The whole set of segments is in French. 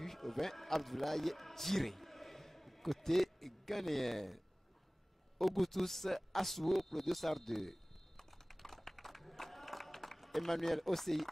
puis au 20, Abdoulaye Djiré. Côté ghanéen, Ogutus Asuo pour le dossard 2. Emmanuel Osei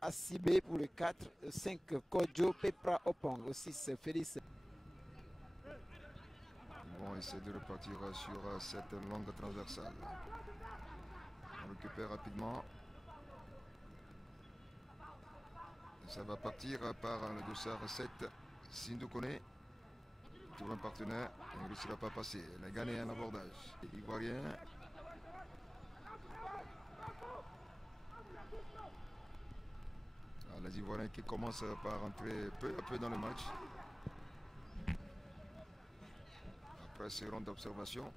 Assibé pour le 4. 5, Kodjo Pepra Opong. Au 6, Félix. Ils vont essayer de repartir sur cette longue transversale. On récupère rapidement. Ça va partir par le dossard 7, Sindou Kone. Toujours un partenaire, il ne réussira pas à passer. Les Ghanéens en abordage. Ivoirien. Les Ivoiriens qui commencent par entrer peu à peu dans le match. Après ces rondes d'observation.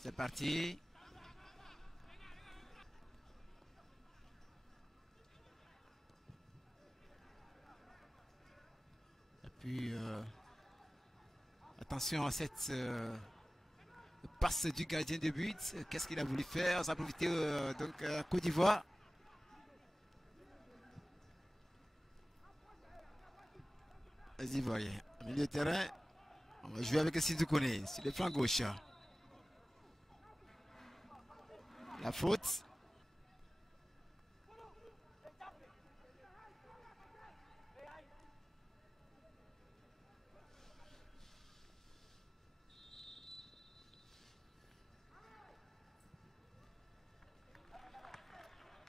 C'est parti. Et puis, attention à cette passe du gardien de but. Qu'est-ce qu'il a voulu faire? Ça a profité donc à Côte d'Ivoire. Les Ivoiriens. Au milieu de terrain, on va jouer avec Sindou Kone sur le flanc gauche. La faute.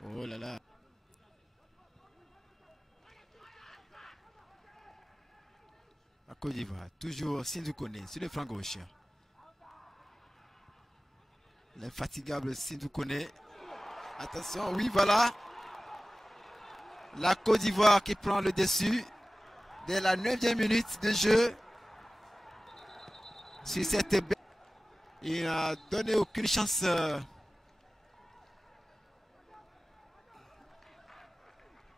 Oh là là. À Côte d'Ivoire, toujours Sindou Kone sur le flanc gauche. L'infatigable Sindou Kone. Attention, oui, voilà. La Côte d'Ivoire qui prend le dessus dès la 9e minute de jeu. Sur cette belle. Il n'a donné aucune chance.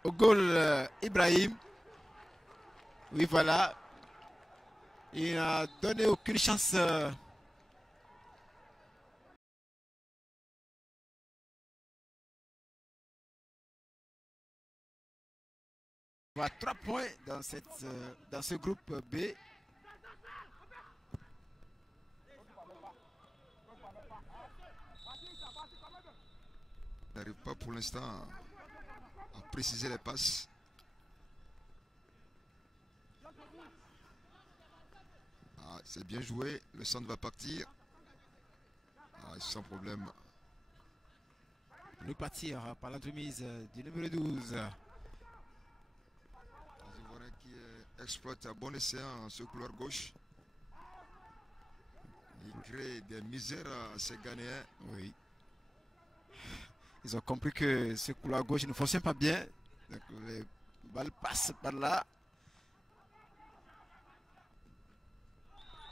Au goal Ibrahim. Oui, voilà. Il n'a donné aucune chance. On va 3 points dans ce groupe B. Il n'arrive pas pour l'instant à préciser les passes. C'est bien joué, le centre va partir. Sans problème. Nous partir par l'entremise du numéro 12. Les Ivoiriens qui exploitent à bon escient ce couloir gauche. Ils créent des misères à ces Ghanéens. Oui. Ils ont compris que ce couloir gauche ne fonctionne pas bien. Donc les balles passent par là.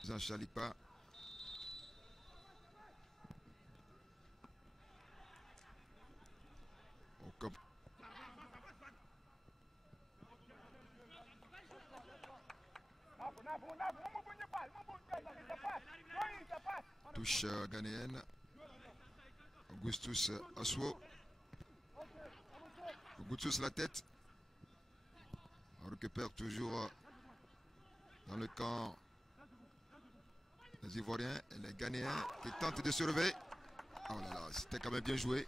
Jean Chalipa. Touche ghanéenne. Augustus Asuo. Augustus la tête. On récupère toujours dans le camp les Ivoiriens et les Ghanéens qui tentent de se relever. Oh là là, c'était quand même bien joué.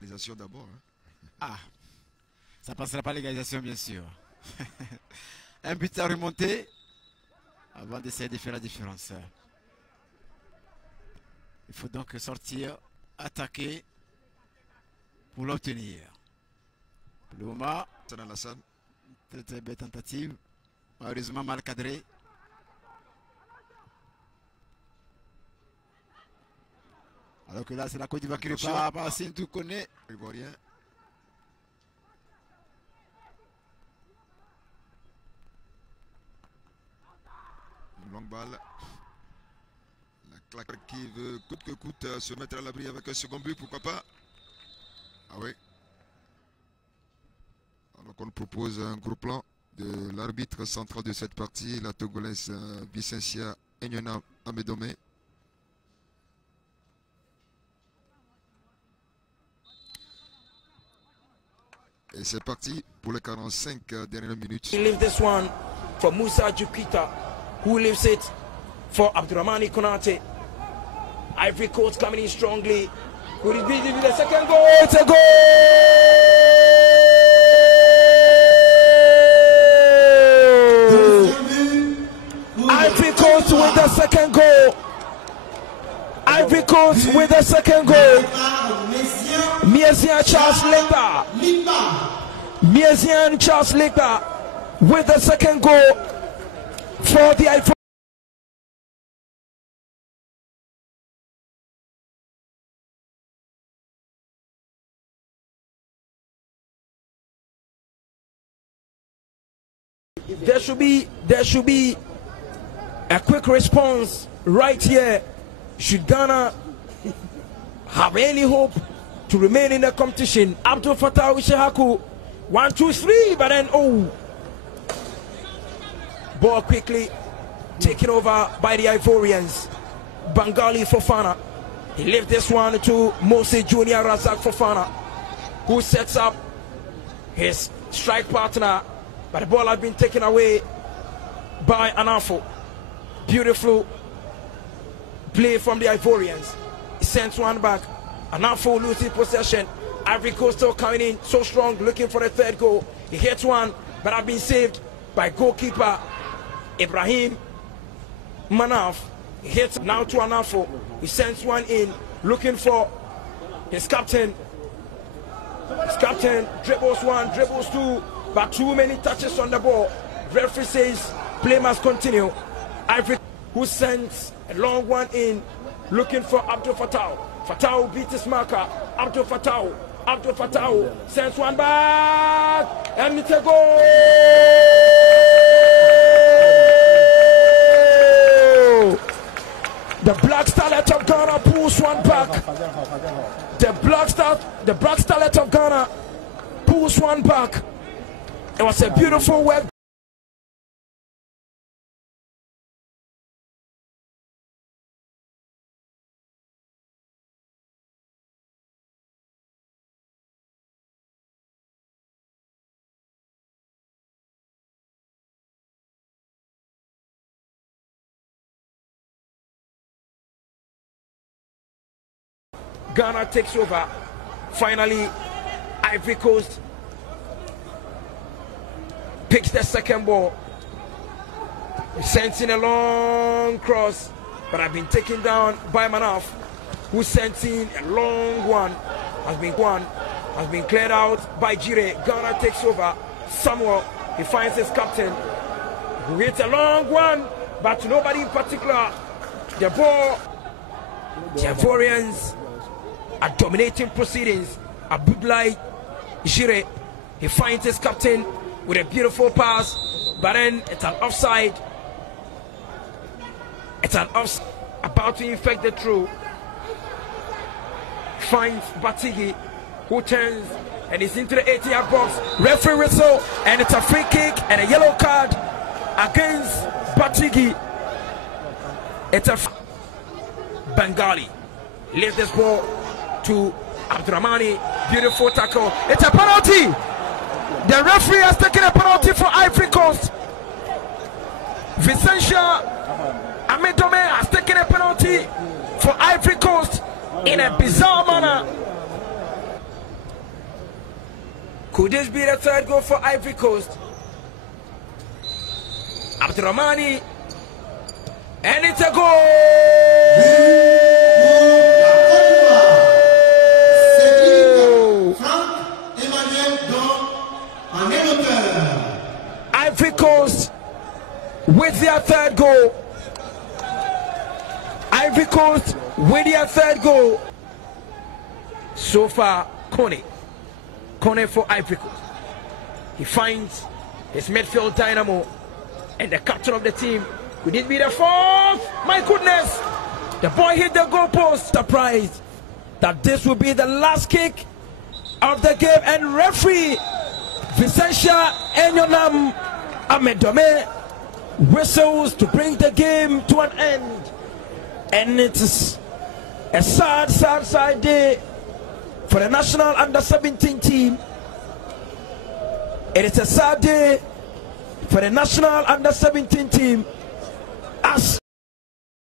L'égalisation d'abord. Ah, ça passera pas l'égalisation bien sûr. Un but à remonter avant d'essayer de faire la différence. Il faut donc sortir, attaquer pour l'obtenir. Pour le moment, très très belle tentative. Malheureusement mal cadré. Alors que là, c'est la Côte d'Ivoire qui repart par Sindou Kone. Ivoirien. Une longue balle. La claque qui veut coûte que coûte se mettre à l'abri avec un second but, pourquoi pas. Ah oui. Alors qu'on propose un gros plan de l'arbitre central de cette partie, la Togolaise Vicencia Enyona Amedome. Et c'est parti pour les 45 dernières minutes. He leaves this one for Musa Jukita, who leaves it for Abdurrahmani Konate. Ivory Coast coming in strongly. Could it be the second goal? It's a goal! Ivory Coast with the second goal. Ivory Coast with the second goal. Miezian Charles Lipa. Miezian Charles Lipa with the second goal for the Ivory. There should be a quick response right here. Should Ghana have any hope to remain in the competition? Abdul Fattah Ishahaku, 1, 2, 3, but then ball quickly taken over by the Ivorians. Bengali Fofana, he left this one to Mose Junior Razak Fofana, who sets up his strike partner, but the ball has been taken away by Anafo. Beautiful play from the Ivorians. He sends one back. Anafo losing possession. Ivory Coast still coming in so strong, looking for the third goal. He hits one, but have been saved by goalkeeper Ibrahim Manaf. He hits now to Anafo. He sends one in, looking for his captain. His captain dribbles one, dribbles two, but too many touches on the ball. Referee says play must continue. Ivory, who sends a long one in, looking for Abdul Fattah. Fattah beats his marker. Abdul Fattah sends one back, and it's a goal. The Black Starlet of Ghana pulls one back. The Black Starlet of Ghana pulls one back. It was a beautiful work. Ghana takes over. Finally, Ivory Coast picks the second ball. He sends in a long cross, but I've been taken down by Manaf, who sent in a long one. Has been cleared out by Jire. Ghana takes over. Samuel, he finds his captain, who hits a long one, but to nobody in particular. The ball, the Ivorians are dominating proceedings. Abdoulaye Jire, he finds his captain with a beautiful pass, but then it's an offside. It's an offside, about to infect the throw. Finds Batigi, who turns and is into the 80-yard box. Referee whistle, and it's a free kick and a yellow card against Batigi. It's a Bengali. Leaves this ball to Abdurrahmani. Beautiful tackle. It's a penalty. The referee has taken a penalty for Ivory Coast. Vicentia Amedome has taken a penalty for Ivory Coast in a bizarre manner. Could this be the third goal for Ivory Coast? Abdurrahmani, and it's a goal! Ivory Coast with their third goal. Ivory Coast with their third goal. So far, Kone for Ivory Coast. He finds his midfield dynamo and the captain of the team. Could it be the fourth? My goodness! The boy hit the goalpost. Surprised that this will be the last kick of the game, and referee Vicentia Enyonam Amedome whistles to bring the game to an end. And it's a sad day for the national under-17 team. It is a sad day for the national under 17 team